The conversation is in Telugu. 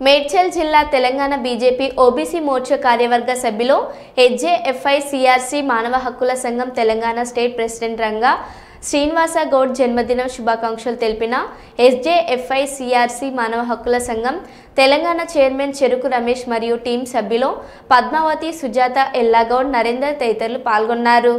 మేడ్చల్ జిల్లా తెలంగాణ బీజేపీ ఓబీసీ మోర్చా కార్యవర్గ సభ్యులు హెచ్జేఎఫ్ఐ సిఆర్సి మానవ హక్కుల సంఘం తెలంగాణ స్టేట్ ప్రెసిడెంట్ రంగా శ్రీనివాస గౌడ్ జన్మదిన శుభాకాంక్షలు తెలిపిన హెచ్జేఎఫ్ఐ సిఆర్సి మానవ హక్కుల సంఘం తెలంగాణ చైర్మన్ చెరుకు రమేష్ మరియు టీం సభ్యులు పద్మావతి, సుజాత, ఎల్లాగౌడ్, నరేందర్ తదితరులు పాల్గొన్నారు.